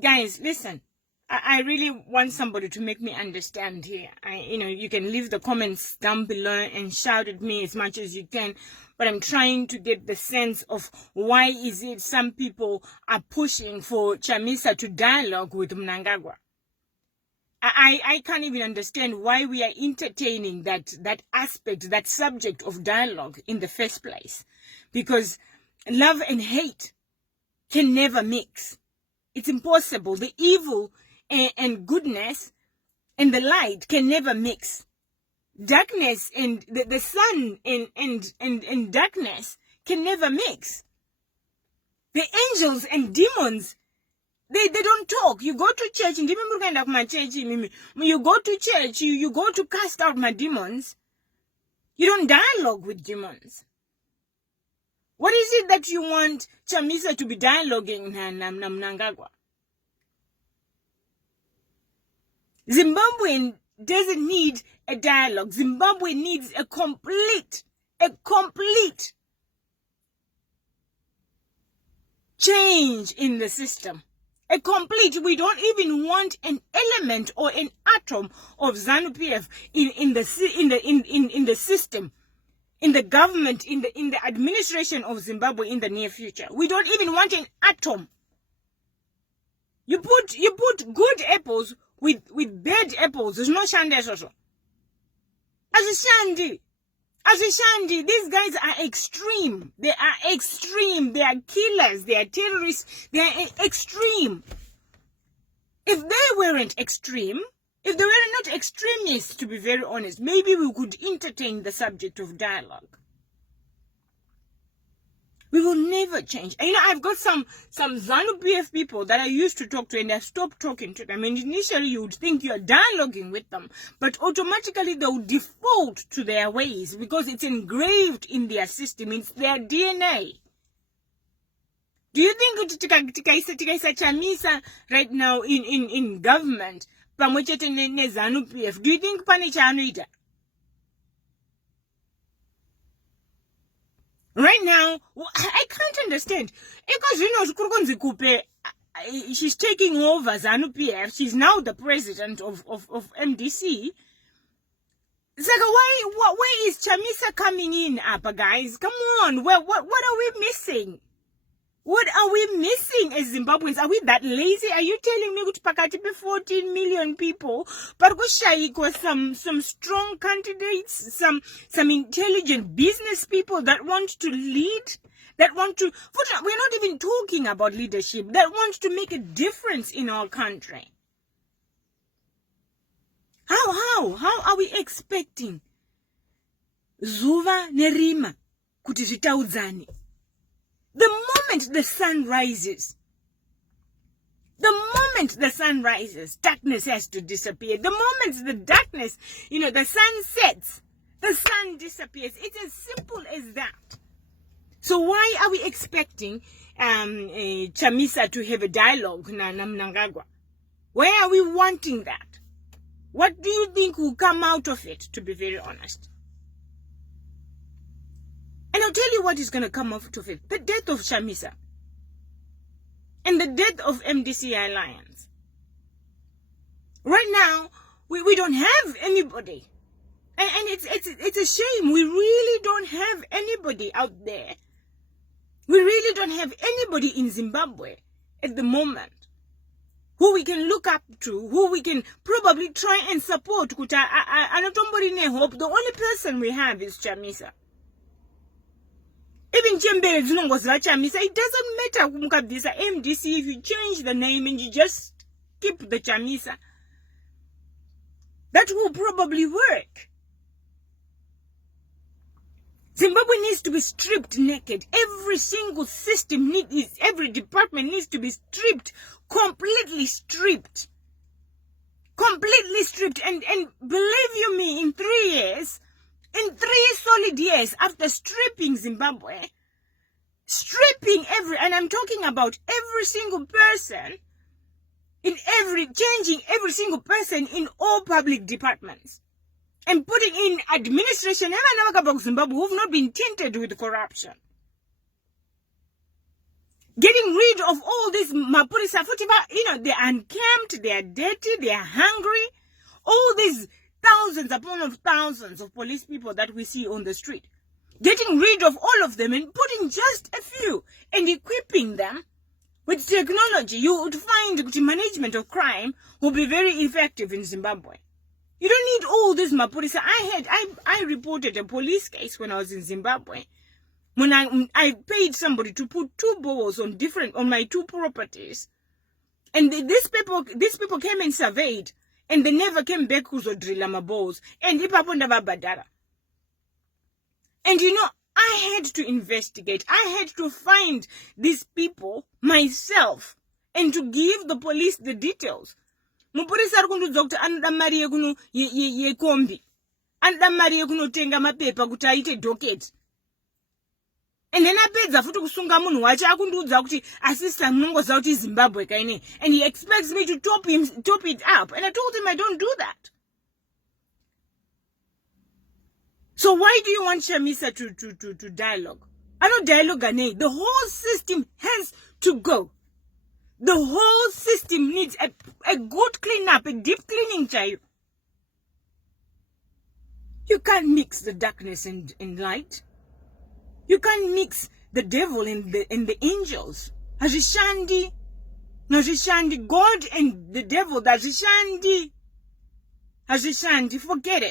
guys, listen. I really want somebody to make me understand here. You can leave the comments down below and shout at me as much as you can, but I'm trying to get the sense of why is it some people are pushing for Chamisa to dialogue with Mnangagwa. I can't even understand why we are entertaining that aspect, that subject of dialogue in the first place. Because love and hate can never mix. It's impossible. The evil and goodness and the light can never mix. Darkness and the sun and darkness can never mix. The angels and demons, they don't talk. You go to church, and you go to church, you go to cast out my demons. You don't dialogue with demons. What is it that you want Chamisa to be dialoguing Mnangagwa? Zimbabwe doesn't need a dialogue. Zimbabwe needs a complete change in the system. We don't even want an element or an atom of ZANU-PF in the system, in the government, in the administration of Zimbabwe in the near future. We don't even want an atom. You put good apples with bad apples. There's no shande also. As a shandi, these guys are extreme. They are extreme. They are killers. They are terrorists. They are extreme. If they weren't extreme, if they were not extremists, to be very honest, maybe we could entertain the subject of dialogue. We will never change. And I've got some ZANU-PF people that I used to talk to, and I've stopped talking to them. And initially you would think you're dialoguing with them, but automatically they will default to their ways because it's engraved in their system. It's their DNA. Do you think Tikaisa Chamisa right now in government, ZANU-PF, do you think Panichanoita? Right now, I can't understand. Because, she's taking over ZANU-PF. She's now the president of MDC. It's like, where is Chamisa coming in, guys? Come on. What are we missing? What are we missing as Zimbabweans? Are we that lazy? Are you telling me to pakatipe 14 million people? But some strong candidates, some intelligent business people that want to lead, that want to, we're not even talking about leadership, that want to make a difference in our country. How are we expecting Zuva Nerima kuti zvitaudzane? The moment the sun rises, darkness has to disappear. The moment the darkness, the sun sets, the sun disappears. It's as simple as that. So why are we expecting Chamisa to have a dialogue na Mnangagwa? Why are we wanting that? What do you think will come out of it, to be very honest? And I'll tell you what is going to come out of it. The death of Chamisa. And the death of MDC Alliance. Right now, we don't have anybody. And it's a shame. We really don't have anybody out there. We really don't have anybody in Zimbabwe at the moment who we can look up to, who we can probably try and support. The only person we have is Chamisa. Even Chembere Zunongozwa Chamisa, it doesn't matter Mukabisa MDC if you change the name and you just keep the Chamisa. That will probably work. Zimbabwe needs to be stripped naked. Every single system every department needs to be stripped, completely stripped. Completely stripped. And believe you me, in 3 years, in 3 solid years after stripping Zimbabwe, and I'm talking about every single person, changing every single person in all public departments, and putting in administration Zimbabwe who've not been tainted with corruption. Getting rid of all these mapurisa, they're unkempt, they are dirty, they are hungry. All these thousands upon thousands of police people that we see on the street. Getting rid of all of them and putting just a few and equipping them with technology. You would find the management of crime will be very effective in Zimbabwe. You don't need all this mapurisa. I reported a police case when I was in Zimbabwe. When I paid somebody to put 2 balls on my 2 properties. And these people came and surveyed. And they never came back kuzodrilla my balls. And badara. And I had to investigate. I had to find these people myself. And to give the police the details. Mupurisa arikundudzwa kuti anoda mari yekombi. Anoda mari yekunotenga mapepa kuti aite docket. And then apedza futi kusunga munhu wacho akundiudza kuti assistant munongoziva kuti Zimbabwe kaine. And he expects me to top it up. And I told him I don't do that. So why do you want Shamisa to dialogue? I don't dialogue ane. The whole system has to go. The whole system needs a good cleanup, a deep cleaning, child. You can't mix the darkness and light. You can't mix the devil and the angels. Hazishandi. God and the devil. Hazishandi. Forget it.